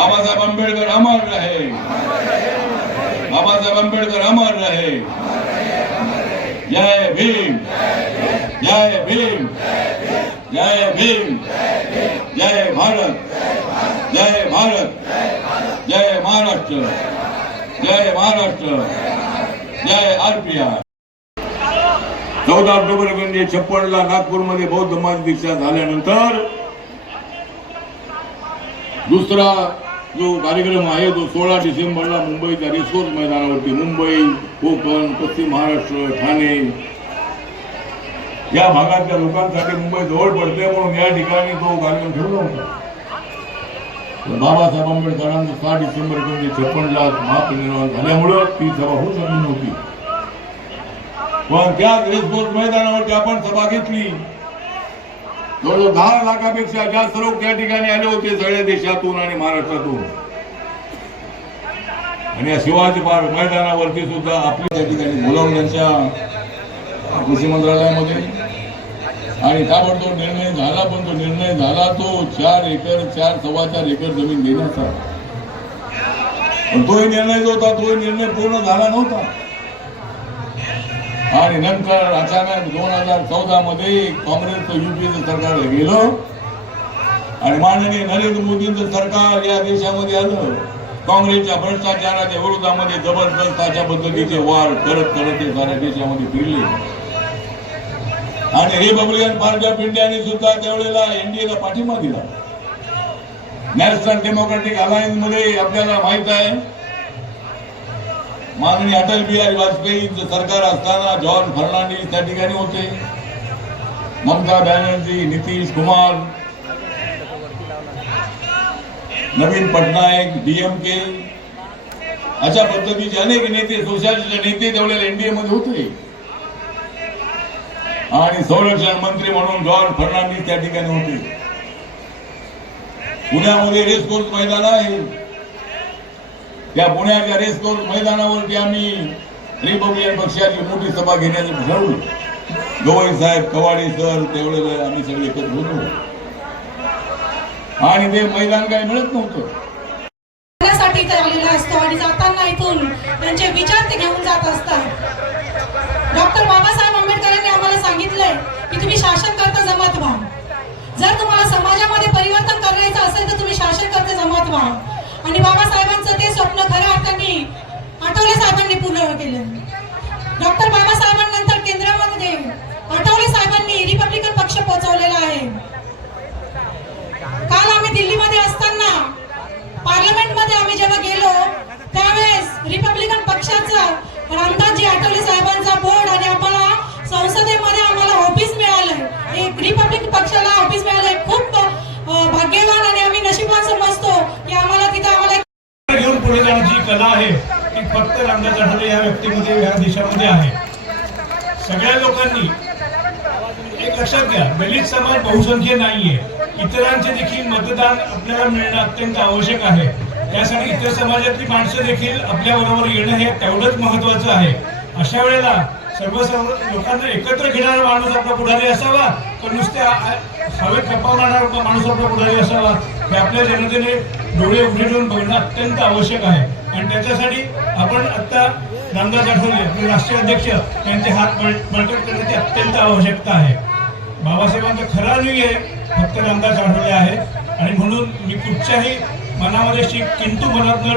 बाबा साहेब आंबेडकर अमर रहे, बाबा साहेब आंबेडकर अमर रहे। जय भीम, जय भीम, जय भीम, जय भारत, जय भारत, जय महाराष्ट्र, जय महाराष्ट्र, जय RPR. 14 October 1956 नागपूरमध्ये बौद्ध समाज दीक्षा झाल्यानंतर दुसरा जो कार्यक्रम आहे तो 16 डिसेंबरला मुंबईच्या रेसकोर्स मैदानावरती, मुंबई, कोकण, पश्चिम महाराष्ट्र, ठाणे या भागातल्या लोकांसाठी मुंबई जवळ पडते म्हणून या ठिकाणी तो कार्यक्रम ठेवला होता। बाबासाहेब आंबेडकरांचं 6 डिसेंबर 1956ला महापरिनिर्वाण झाल्यामुळं ती सभा होऊ शकली नव्हती, पण त्याच रेसकोर्स मैदानावरती आपण सभा घेतली। जवळजवळ 10 लाखापेक्षा जास्त लोक त्या ठिकाणी आले होते, सगळ्या देशातून आणि महाराष्ट्रातून। आणि या शिवाजी पार्क मैदानावरती सुद्धा आपल्या त्या ठिकाणी बोलावून त्यांच्या कृषी मंत्रालयामध्ये आणि ताबडतोब निर्णय झाला, पण तो निर्णय झाला तो 4 एकर 4.25 एकर जमीन घेण्याचा। पण तोही निर्णय जो होता तोही निर्णय पूर्ण झाला नव्हता। आणि नंतर अचानक 2014 मध्ये काँग्रेसचं युपीचं सरकार गेलं आणि माननीय नरेंद्र मोदींचं सरकार या देशामध्ये आलं। काँग्रेसच्या भ्रष्टाचाराच्या विरोधामध्ये जबरदस्त अशा पद्धतीचे वार करत करत ते साऱ्या देशामध्ये फिरले आणि रिपब्लिकन पार्टी ऑफ इंडियाने सुद्धा त्यावेळेला एनडीएला पाठिंबा दिला। नॅशनल डेमोक्रेटिक अलायन्स मध्ये आपल्याला माहित आहे माननीय अटल बिहारी वाजपेयींचं सरकार असताना जॉर्ज फर्नांडिस त्या ठिकाणी होते, ममता बॅनर्जी, नितीश कुमार, नवीन पटनायक, डीएमके अशा पद्धतीचे अनेक नेते, सोशलिस्ट नेते त्यावेळेला एनडीए मध्ये होते आणि संरक्षण मंत्री म्हणून जॉर्ज फर्नांडिस त्या ठिकाणी होते। पुण्यामध्ये रेसकोर्स मैदान आहे, त्या पुण्याच्या रेसकोर्स मैदानावरती आम्ही रिपब्लिकन पक्षाची मोठी सभा घेण्याचं ठरवलं। गवई साहेब, कवाडे सर त्यावेळेला आम्ही सगळे एकत्र होतो आणि ते मैदान काही मिळत नव्हतं। इथे आलेला असतो आणि जाताना इथून त्यांचे विचार ते घेऊन जात असतात। डॉक्टर बाबासाहेब आंबेडकरांनी आम्हाला सांगितलंय की तुम्ही शासनकर्ता जमात व्हा। जर तुम्हाला समाजामध्ये परिवर्तन करायचं असेल तर तुम्ही शासनकर्ते जमात व्हा। आणि बाबासाहेबांचं ते स्वप्न खऱ्या अर्थाने आठवले साहेबांनी पूर्ण केलं। डॉक्टर बाबासाहेबांनंतर केंद्रामध्ये आठवले साहेबांनी रिपब्लिकन पक्ष पोहोचवलेला आहे। काल आम्ही दिल्लीमध्ये असताना पार्लमेंटमध्ये आम्ही जेव्हा गेलो त्यावेळेस रिपब्लिकन पक्षाचा रामदासजी आठवले साहेबांचा बोर्ड आणि आम्हाला संसदेमध्ये आम्हाला ऑफिस मिळालं, एक रिपब्लिकन पक्षाला ऑफिस मिळालं। खूप भाग्यवान आणि आम्ही नशीबवान समजतो की आम्हाला तिथे आम्हाला घेऊन पुढे जाण्याची कला आहे ती फक्त रामदास आठवले या व्यक्तीमध्ये, या देशामध्ये आहे। सगळ्या लोकांनी एक लक्षात घ्या, दलित समाज बहुसंख्य नाहीये, इतरांचे देखील मतदान आपल्याला मिळणं अत्यंत आवश्यक आहे। त्यासाठी इतर समाजातली माणसं देखील आपल्या बरोबर येणं हे तेवढंच महत्वाचं आहे। अशा वेळेला सर्व लोकांना एकत्र घेणारा माणूस आपला पुढारी असावा, पण नुसत्या हवेत गप्पा मारणारा माणूस आपला पुढारी असावा हे आपल्या जनतेने डोळे उघडून बघणं अत्यंत आवश्यक आहे। आणि त्याच्यासाठी आपण आता रामदास आठवले आपले राष्ट्रीय अध्यक्ष यांचे हात बळकट करण्याची अत्यंत आवश्यकता आहे। बाबासाहेबांचा खरा न्यूय फक्त रामदास आठवले आहे आणि म्हणून मी कुठच्याही मनामध्ये किंतु मनात न